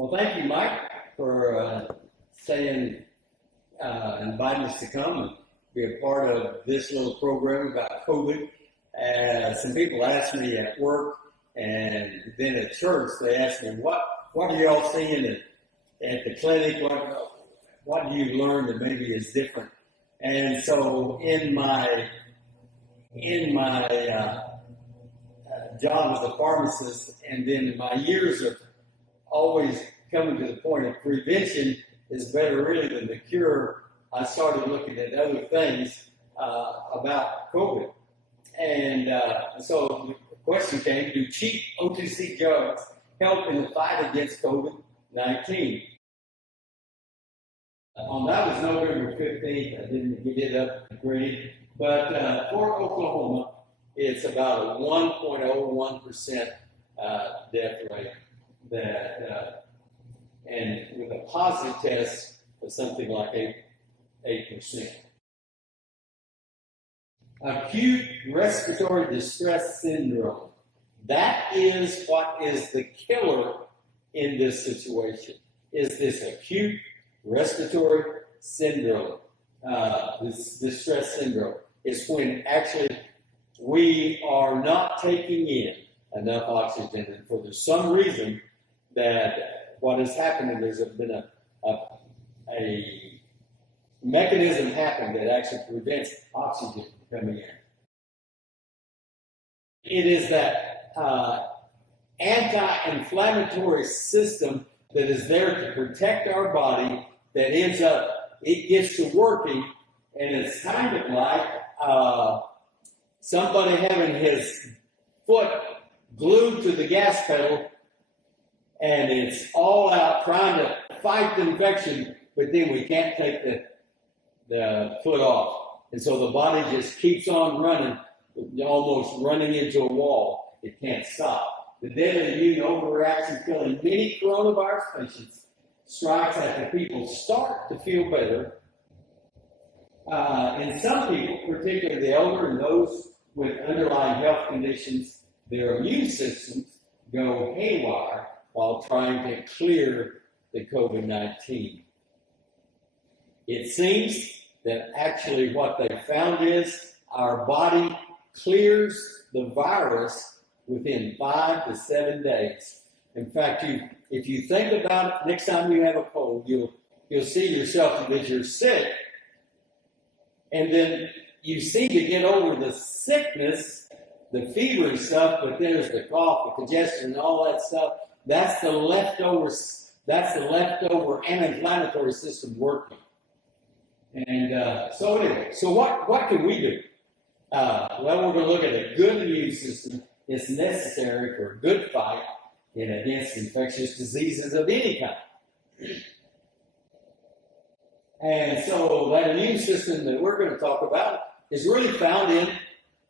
Well, thank you, Mike, for inviting us to come and be a part of this little program about COVID. Some people asked me at work and then at church, they asked me, what are y'all seeing at the clinic? What do you learn that maybe is different? And so in my job as a pharmacist, and then in my years of always coming to the point of prevention is better really than the cure, I started looking at other things about COVID. And so the question came, do cheap OTC drugs help in the fight against COVID-19? That was November 15th. I didn't get it up graded. But for Oklahoma, it's about a 1.01% death rate. And with a positive test of something like 8%. Acute respiratory distress syndrome. That is what is the killer in this situation, is this acute respiratory syndrome. This distress syndrome is when actually we are not taking in enough oxygen, and for some reason that what has happened, and there's been a mechanism happen that actually prevents oxygen from coming in. It is that anti-inflammatory system that is there to protect our body that ends up, it gets to working, and it's kind of like somebody having his foot glued to the gas pedal, and it's all out trying to fight the infection, but then we can't take the foot off. And so the body just keeps on running, almost running into a wall. It can't stop. The deadly immune overreaction killing many coronavirus patients strikes after people start to feel better. In some people, particularly the elder and those with underlying health conditions, their immune systems go haywire while trying to clear the COVID-19. It seems that actually what they found is our body clears the virus within 5 to 7 days. In fact, if you think about it, next time you have a cold, you'll see yourself that you're sick, and then you seem to get over the sickness, the fever and stuff, but there's the cough, the congestion, and all that stuff. That's the leftover anti-inflammatory system working. And so anyway, so what can we do? Well, we're going to look at a good immune system. It's necessary for a good fight against infectious diseases of any kind. And so that immune system that we're going to talk about is really found in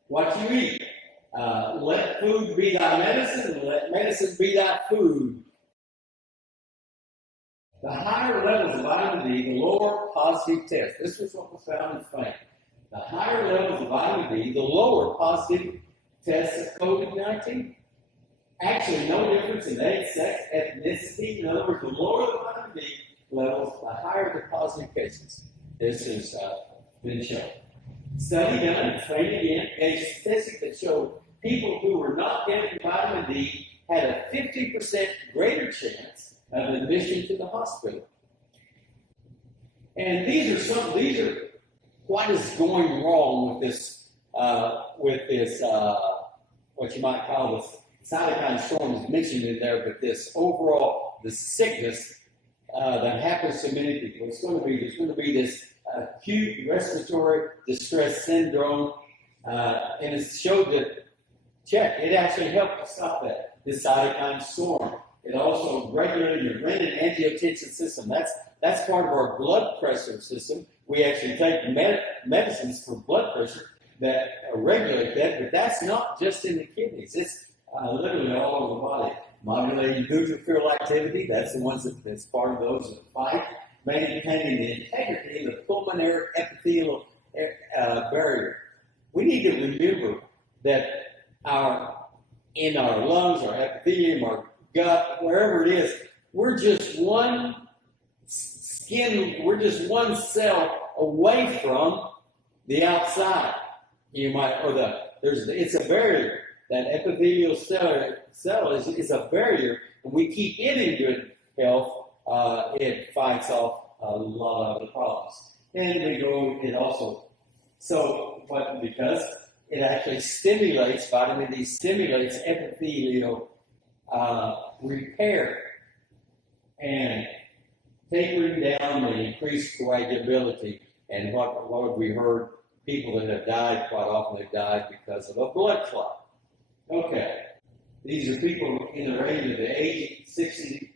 what you eat. Let food be thy medicine, and let medicine be thy food. The higher levels of vitamin D, the lower positive test. This was what was found in Spain. The higher levels of vitamin D, the lower positive tests of COVID-19. Actually, no difference in age, sex, ethnicity. In other words, the lower the vitamin D levels, the higher the positive cases. This has been shown. Study done, trained again, a statistic that showed people who were not getting vitamin D had a 50% greater chance of admission to the hospital. And these are what is going wrong with this, what you might call this cytokine storm is mentioned in there, but this overall, the sickness that happens to many people. There's going to be this acute respiratory distress syndrome, and it showed that, it actually helped to stop that, this cytokine storm. It also regulated your renin-angiotensin system. That's part of our blood pressure system. We actually take medicines for blood pressure that regulate that, but that's not just in the kidneys. It's literally all over the body. Modulating neutrophil activity, that's the ones that's part of those that fight. Maintaining the integrity of the pulmonary epithelial barrier. We need to remember that in our lungs, our epithelium, our gut, wherever it is, we're just one cell away from the outside. You might, it's a barrier. That epithelial cell is a barrier, and we keep it in good health. It fights off a lot of the problems. And it also, but because it actually stimulates, vitamin D stimulates epithelial repair and tapering down the increased coagulability. And what have we heard? People that have died, quite often have died because of a blood clot. Okay, these are people in the range of the age 60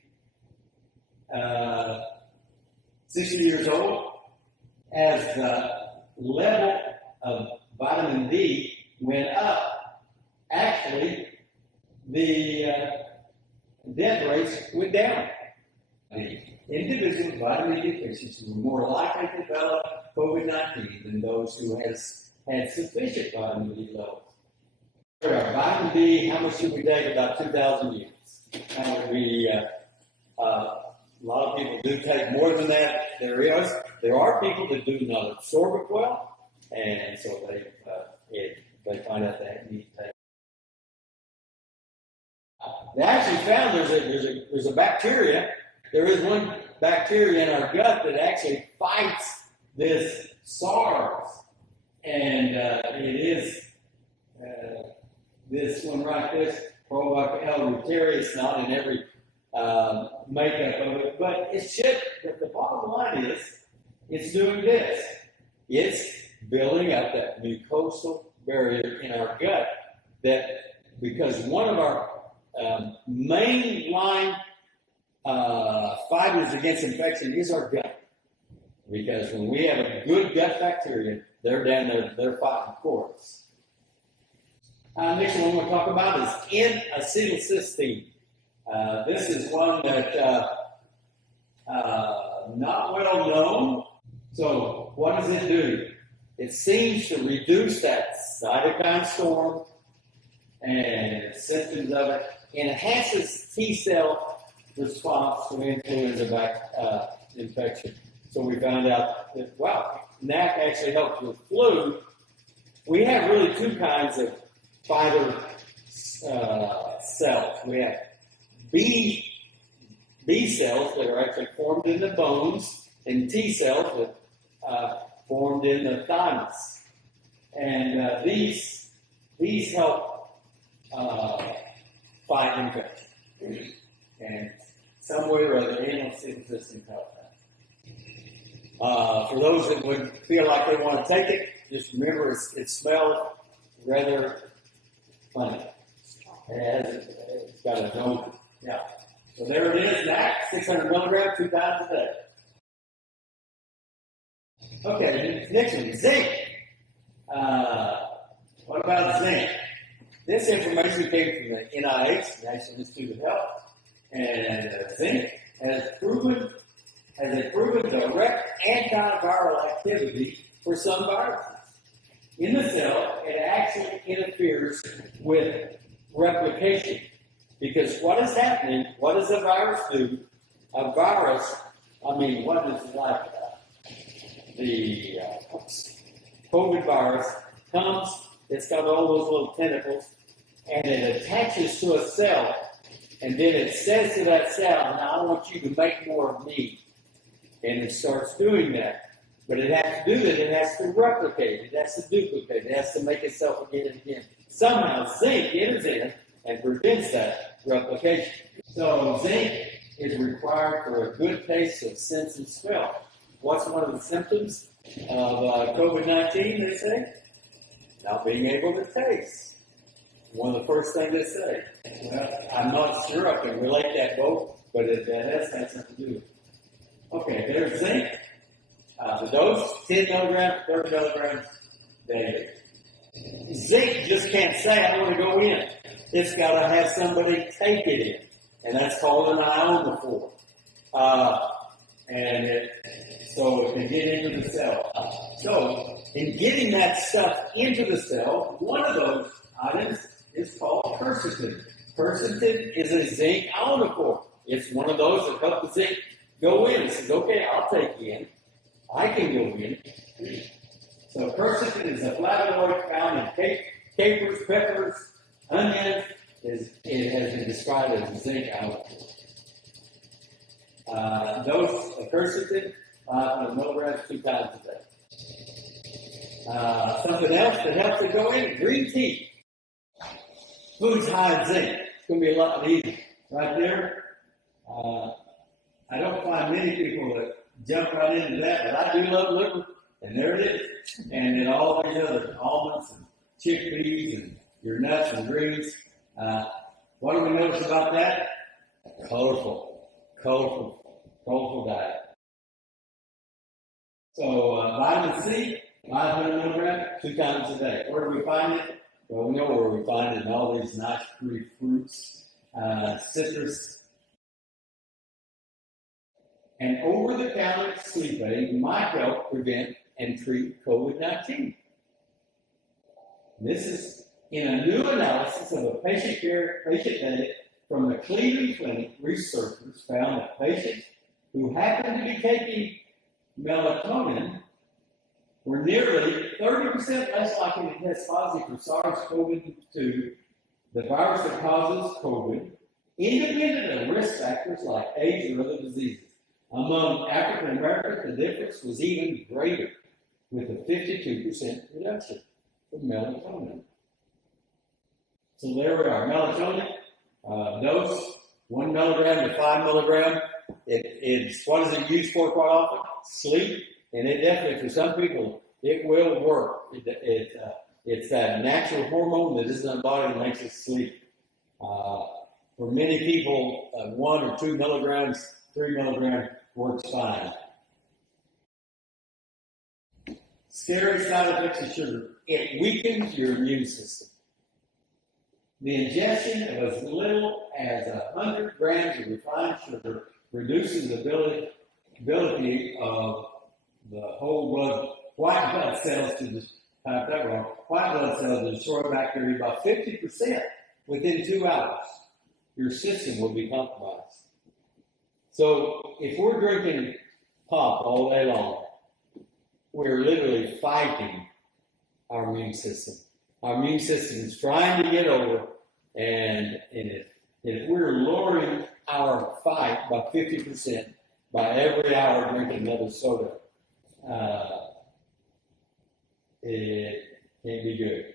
years old. As the level of vitamin D went up, actually the death rates went down. The individuals with vitamin D deficiency were more likely to develop COVID-19 than those who had sufficient vitamin D levels. Vitamin D, how much should we take? About 2,000 units. That would be, a lot of people do take more than that. There are people that do not absorb it well, and so they find out they need to take. They actually found there's a bacteria. There is one bacteria in our gut that actually fights this SARS, and it is this one right there, probiotic It's not in every makeup of it, but it should. The bottom line is, it's doing this. It's building up that mucosal barrier in our gut. That because one of our main line fighters against infection is our gut. Because when we have a good gut bacteria, they're down there, they're fighting for us. Next one we'll talk about is N-acetylcysteine. This is one that not well known. So what does it do? It seems to reduce that cytokine storm and symptoms of it. Enhances T-cell response to influenza infection. So we found out that, NAC actually helps with flu. We have really two kinds of fighter cells. We have B cells that are actually formed in the bones, and T cells that formed in the thymus. And these help fight infection. And some way or other, N-acetylcysteine helps that. For those that would feel like they want to take it, just remember it smells rather funny. It's got a odor. Yeah. So there it is, NAC, 600 milligrams, 2 times a day. Okay, next one, zinc. What about zinc? This information came from the NIH, National Institute of Health, and zinc has a proven direct antiviral activity for some viruses. In the cell, it actually interferes with replication. Because what is happening, what does a virus do? A virus, what is like the COVID virus comes, it's got all those little tentacles, and it attaches to a cell, and then it says to that cell, now I want you to make more of me. And it starts doing that. But it has to do that, it has to replicate, it has to duplicate, it has to make itself again and again. Somehow zinc enters in and prevents that replication. So zinc is required for a good taste of sense and smell. What's one of the symptoms of COVID-19, they say? Not being able to taste. One of the first things they say. Well, I'm not sure I can relate that both, but that has something to do with it. Okay, there's zinc. The dose, 10 milligrams, 30 milligrams daily. Zinc just can't say, I want to go in. It's got to have somebody take it in. And that's called an ionophore. So it can get into the cell. So, in getting that stuff into the cell, one of those items is called quercetin. Quercetin is a zinc ionophore. it's one of those that help the zinc go in. It says, okay, I'll take you in. I can go in. So quercetin is a flavonoid found in capers, peppers, onions. It has been described as a zinc alkali. Dose of quercetin, 500 milligrams 2 times a day. Something else that helps it go in, green tea. Food's high in zinc. It's going to be a lot easier. Right there. I don't find many people that jump right into that, but I do love liver, and there it is. And then all these other almonds and chickpeas and your nuts and greens. What do we notice about that? Colorful diet. So vitamin C, 500 milligrams, 2 times a day. Where do we find it? Well, we know where we find it in all these nice fruity fruits, citrus. An over-the-counter sleep aid might help prevent and treat COVID-19. This is in a new analysis of a patient data from the Cleveland Clinic. Researchers found that patients who happened to be taking melatonin were nearly 30% less likely to test positive for SARS-CoV-2, the virus that causes COVID, independent of risk factors like age or other diseases. Among African Americans, the difference was even greater, with a 52% reduction of melatonin. So there we are. Melatonin dose 1 milligram to 5 milligram. It's what is it used for quite often? Sleep, and it definitely for some people it will work. It's that natural hormone that is in the body that makes us sleep. For many people, 1 or 2 milligrams, 3 milligrams works fine. Scary side effects of sugar. It weakens your immune system. The ingestion of as little as 100 grams of refined sugar reduces the ability of the whole white blood cells to destroy bacteria by 50% within 2 hours. Your system will be compromised. So if we're drinking pop all day long, we're literally fighting our immune system. Our immune system is trying to get over, and if we're lowering our fight by 50% by every hour drinking another soda, it can't be good.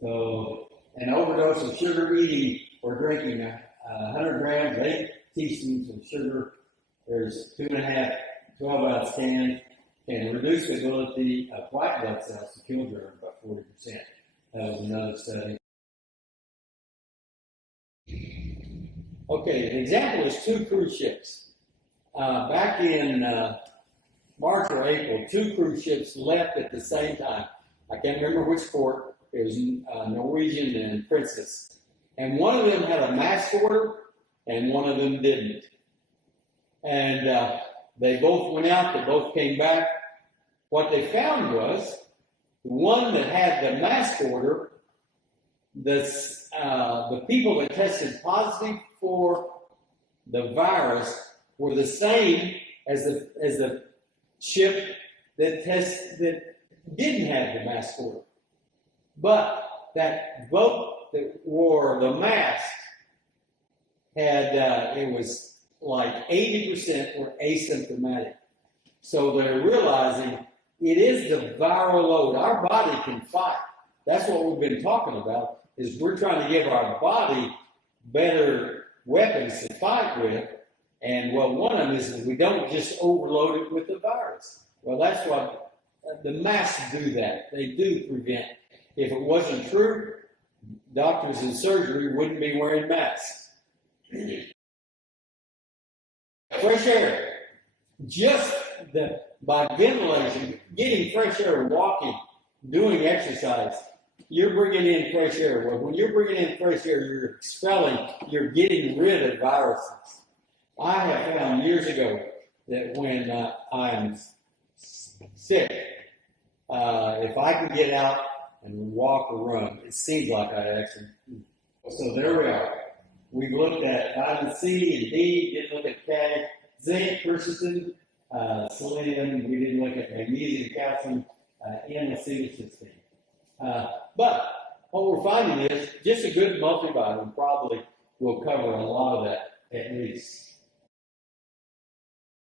So an overdose of sugar eating or drinking 100 grams, 8 teaspoons of sugar, there's 2.5 12-ounce cans, can reduce the ability of white blood cells to kill germs by 40%. That was another study. Okay, an example is 2 cruise ships. Back in March or April, 2 cruise ships left at the same time. I can't remember which port. It was Norwegian and Princess. And one of them had a mask order, and one of them didn't. And they both went out, they both came back. What they found was the one that had the mask order, the people that tested positive for the virus were the same as the ship that didn't have the mask order. But that boat that wore the mask had, it was like 80% were asymptomatic. So they're realizing it is the viral load. Our body can fight. That's what we've been talking about, is we're trying to give our body better weapons to fight with. And well, one of them is that we don't just overload it with the virus. Well, that's what the masks do that. They do prevent. If it wasn't true, doctors in surgery wouldn't be wearing masks. Fresh air. Just by ventilation, getting fresh air, walking, doing exercise, you're bringing in fresh air. Well, when you're bringing in fresh air, you're expelling, you're getting rid of viruses. I have found years ago that when I'm sick, if I can get out and walk or run, it seems like I actually. So there we are. We've looked at vitamin C and D, didn't look at K, zinc, quercetin, selenium. We didn't look at magnesium, calcium, and acetylcysteine. But what we're finding is just a good multivitamin probably will cover a lot of that at least.